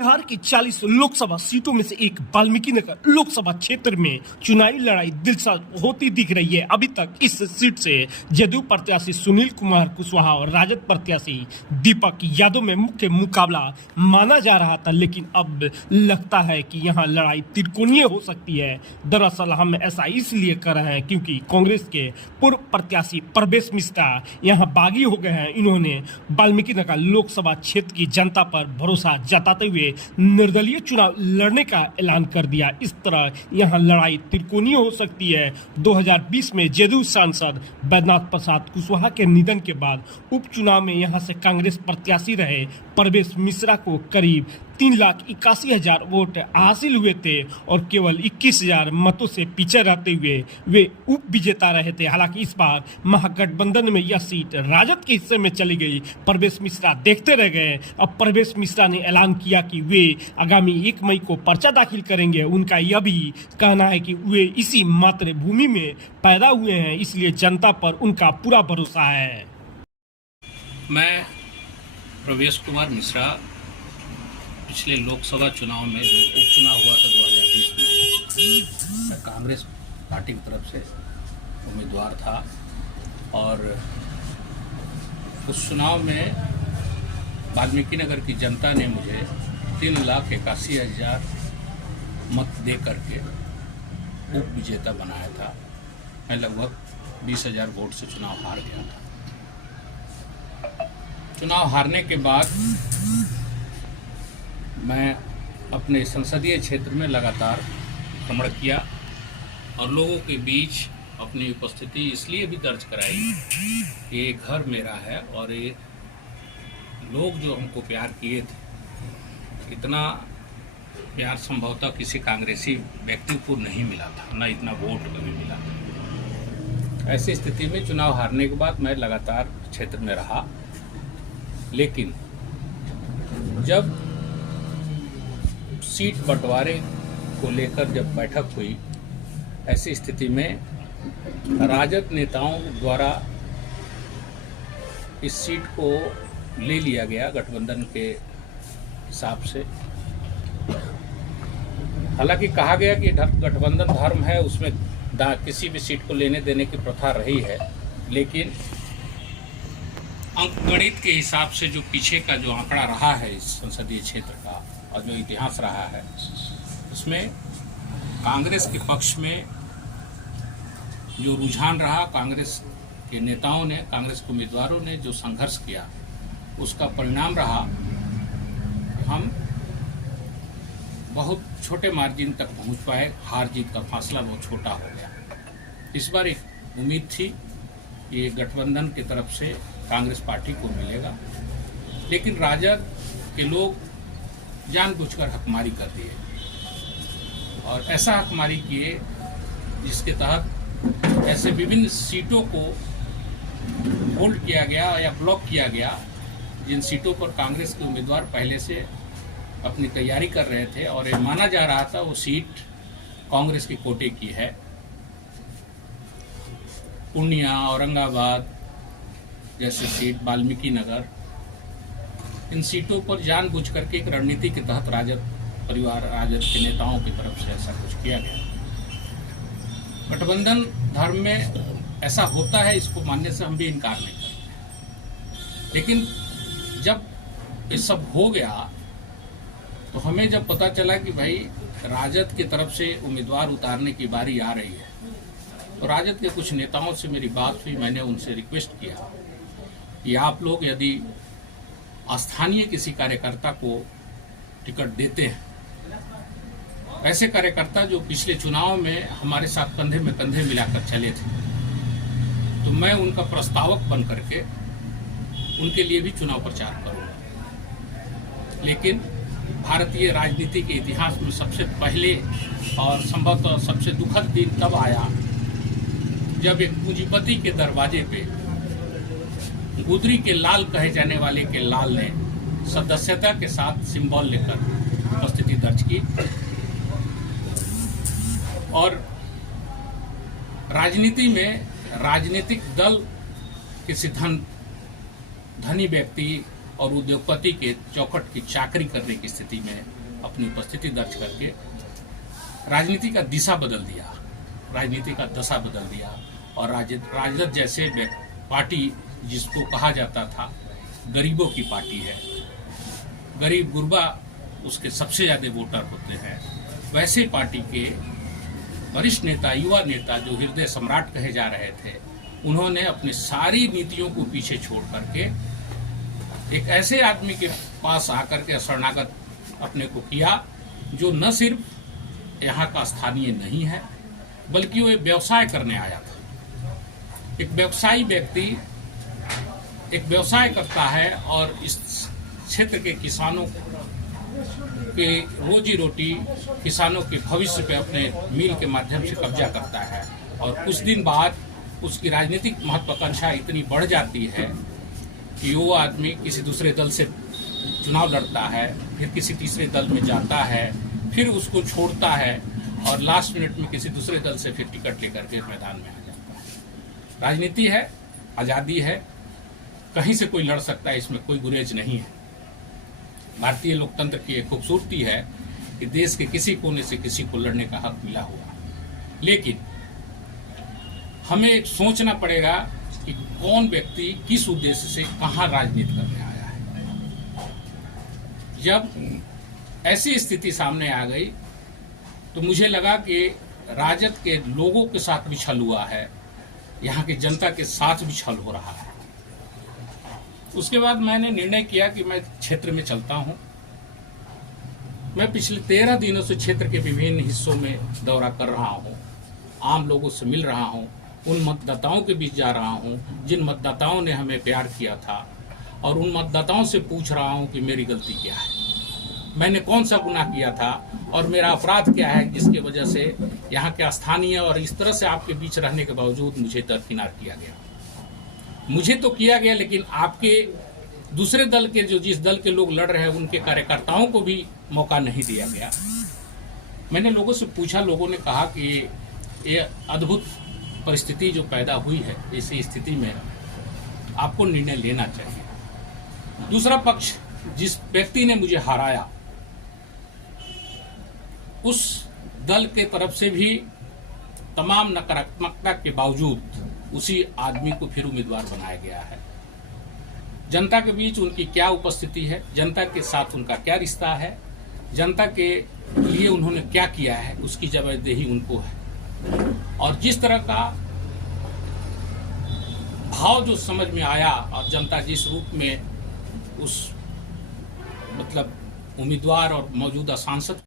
बिहार की 40 लोकसभा सीटों में से एक वाल्मीकि नगर लोकसभा क्षेत्र में चुनावी लड़ाई दिलचस्प होती दिख रही है। अभी तक इस सीट से जदयू प्रत्याशी सुनील कुमार कुशवाहा और राजद प्रत्याशी दीपक यादव में मुख्य मुकाबला माना जा रहा था, लेकिन अब लगता है कि यहां लड़ाई त्रिकोणीय हो सकती है। दरअसल हम ऐसा इसलिए कर रहे हैं क्योंकि कांग्रेस के पूर्व प्रत्याशी परवेश मिश्रा यहाँ बागी हो गए हैं। इन्होंने वाल्मीकि नगर लोकसभा क्षेत्र की जनता पर भरोसा जताते हुए निर्दलीय चुनाव लड़ने का ऐलान कर दिया। इस तरह यहां लड़ाई त्रिकोणीय हो सकती है। 2020 में जदयू सांसद बैद्यनाथ प्रसाद कुशवाहा के निधन के बाद उपचुनाव में यहां से कांग्रेस प्रत्याशी रहे परवेश मिश्रा को करीब 3,81,000 वोट हासिल हुए थे और केवल 21,000 मतों से पीछे रहते हुए वे उप विजेता रहे थे। हालांकि इस बार महागठबंधन में यह सीट राजद के हिस्से में चली गई। परवेश मिश्रा देखते रह गए। अब परवेश मिश्रा ने ऐलान किया कि वे आगामी 1 मई को पर्चा दाखिल करेंगे। उनका यह भी कहना है कि वे इसी मातृभूमि में पैदा हुए हैं, इसलिए जनता पर उनका पूरा भरोसा है। मैं प्रवेश कुमार मिश्रा पिछले लोकसभा चुनाव में जो उपचुनाव हुआ था 2020 में, मैं कांग्रेस पार्टी की तरफ से उम्मीदवार था और उस चुनाव में वाल्मीकि नगर की जनता ने मुझे 3,81,000 मत दे करके उप विजेता बनाया था। मैं लगभग 20,000 वोट से चुनाव हार गया था। चुनाव हारने के बाद मैं अपने संसदीय क्षेत्र में लगातार भ्रमण किया और लोगों के बीच अपनी उपस्थिति इसलिए भी दर्ज कराई कि ये घर मेरा है और ये लोग जो हमको प्यार किए थे, इतना प्यार संभवतः किसी कांग्रेसी व्यक्ति को नहीं मिला था, ना इतना वोट कभी मिला था। ऐसी स्थिति में चुनाव हारने के बाद मैं लगातार क्षेत्र में रहा, लेकिन जब सीट बंटवारे को लेकर जब बैठक हुई, ऐसी स्थिति में राजद नेताओं द्वारा इस सीट को ले लिया गया गठबंधन के हिसाब से। हालांकि कहा गया कि गठबंधन धर्म है, उसमें किसी भी सीट को लेने देने की प्रथा रही है, लेकिन अंकगणित के हिसाब से जो पीछे का जो आंकड़ा रहा है इस संसदीय क्षेत्र का और जो इतिहास रहा है, उसमें कांग्रेस के पक्ष में जो रुझान रहा, कांग्रेस के नेताओं ने, कांग्रेस के उम्मीदवारों ने जो संघर्ष किया, उसका परिणाम रहा हम बहुत छोटे मार्जिन तक पहुंच पाए। हार जीत का फासला बहुत छोटा हो गया। इस बार एक उम्मीद थी कि ये गठबंधन की तरफ से कांग्रेस पार्टी को मिलेगा, लेकिन राजद के लोग जानबूझकर हकमारी कर दिए और ऐसा हकमारी किए जिसके तहत ऐसे विभिन्न सीटों को होल्ड किया गया या ब्लॉक किया गया जिन सीटों पर कांग्रेस के उम्मीदवार पहले से अपनी तैयारी कर रहे थे और ये माना जा रहा था वो सीट कांग्रेस के कोटे की है। पूर्णिया, औरंगाबाद जैसे सीट, वाल्मीकि नगर, इन सीटों पर जानबूझ करके एक रणनीति के तहत राजद परिवार, राजद के नेताओं की तरफ से ऐसा कुछ किया गया। गठबंधन धर्म में ऐसा होता है, इसको मानने से हम भी इनकार नहीं करते, लेकिन जब ये सब हो गया तो हमें जब पता चला कि भाई राजद की तरफ से उम्मीदवार उतारने की बारी आ रही है, तो राजद के कुछ नेताओं से मेरी बात हुई। मैंने उनसे रिक्वेस्ट किया कि आप लोग यदि स्थानीय किसी कार्यकर्ता को टिकट देते हैं, ऐसे कार्यकर्ता जो पिछले चुनाव में हमारे साथ कंधे में कंधे मिलाकर चले थे, तो मैं उनका प्रस्तावक बन करके उनके लिए भी चुनाव प्रचार करूंगा। लेकिन भारतीय राजनीति के इतिहास में सबसे पहले और संभवतः सबसे दुखद दिन तब आया जब एक पूंजीपति के दरवाजे पे गुदरी के लाल कहे जाने वाले के लाल ने सदस्यता के साथ सिंबल लेकर उपस्थिति दर्ज की और राजनीति में राजनीतिक दल के सिद्धांत धनी व्यक्ति और उद्योगपति के चौखट की चाकरी करने की स्थिति में अपनी उपस्थिति दर्ज करके राजनीति का दिशा बदल दिया, राजनीति का दशा बदल दिया। और राजद जैसे पार्टी जिसको कहा जाता था गरीबों की पार्टी है, गरीब गुरबा उसके सबसे ज्यादा वोटर होते हैं, वैसे पार्टी के वरिष्ठ नेता, युवा नेता जो हृदय सम्राट कहे जा रहे थे, उन्होंने अपनी सारी नीतियों को पीछे छोड़ करके एक ऐसे आदमी के पास आकर के शरणागत अपने को किया जो न सिर्फ यहाँ का स्थानीय नहीं है बल्कि वो एक व्यवसाय करने आया था। एक व्यवसायी व्यक्ति एक व्यवसाय करता है और इस क्षेत्र के किसानों के रोजी रोटी, किसानों के भविष्य पे अपने मिल के माध्यम से कब्जा करता है। और कुछ दिन बाद उसकी राजनीतिक महत्वाकांक्षा इतनी बढ़ जाती है कि वो आदमी किसी दूसरे दल से चुनाव लड़ता है, फिर किसी तीसरे दल में जाता है, फिर उसको छोड़ता है और लास्ट मिनट में किसी दूसरे दल से फिर टिकट लेकर के मैदान में आ जाता है। राजनीति है, आज़ादी है, कहीं से कोई लड़ सकता है, इसमें कोई गुरेज नहीं है। भारतीय लोकतंत्र की एक खूबसूरती है कि देश के किसी कोने से किसी को लड़ने का हक मिला हुआ, लेकिन हमें एक सोचना पड़ेगा कि कौन व्यक्ति किस उद्देश्य से कहां राजनीति करने आया है। जब ऐसी स्थिति सामने आ गई तो मुझे लगा कि राजद के लोगों के साथ भी छल हुआ है, यहाँ की जनता के साथ भी छल हो रहा है। उसके बाद मैंने निर्णय किया कि मैं क्षेत्र में चलता हूं। मैं पिछले 13 दिनों से क्षेत्र के विभिन्न हिस्सों में दौरा कर रहा हूं, आम लोगों से मिल रहा हूं, उन मतदाताओं के बीच जा रहा हूं जिन मतदाताओं ने हमें प्यार किया था, और उन मतदाताओं से पूछ रहा हूं कि मेरी गलती क्या है, मैंने कौन सा गुनाह किया था और मेरा अपराध क्या है जिसकी वजह से यहाँ के स्थानीय और इस तरह से आपके बीच रहने के बावजूद मुझे दरकिनार किया गया। मुझे तो किया गया, लेकिन आपके दूसरे दल के जिस दल के लोग लड़ रहे हैं उनके कार्यकर्ताओं को भी मौका नहीं दिया गया। मैंने लोगों से पूछा, लोगों ने कहा कि ये अद्भुत परिस्थिति जो पैदा हुई है, ऐसी स्थिति में आपको निर्णय लेना चाहिए। दूसरा पक्ष जिस व्यक्ति ने मुझे हराया, उस दल के तरफ से भी तमाम नकारात्मकता के बावजूद उसी आदमी को फिर उम्मीदवार बनाया गया है। जनता के बीच उनकी क्या उपस्थिति है, जनता के साथ उनका क्या रिश्ता है, जनता के लिए उन्होंने क्या किया है, उसकी जवाबदेही उनको है। और जिस तरह का भाव जो समझ में आया और जनता जिस रूप में उस उम्मीदवार और मौजूदा सांसद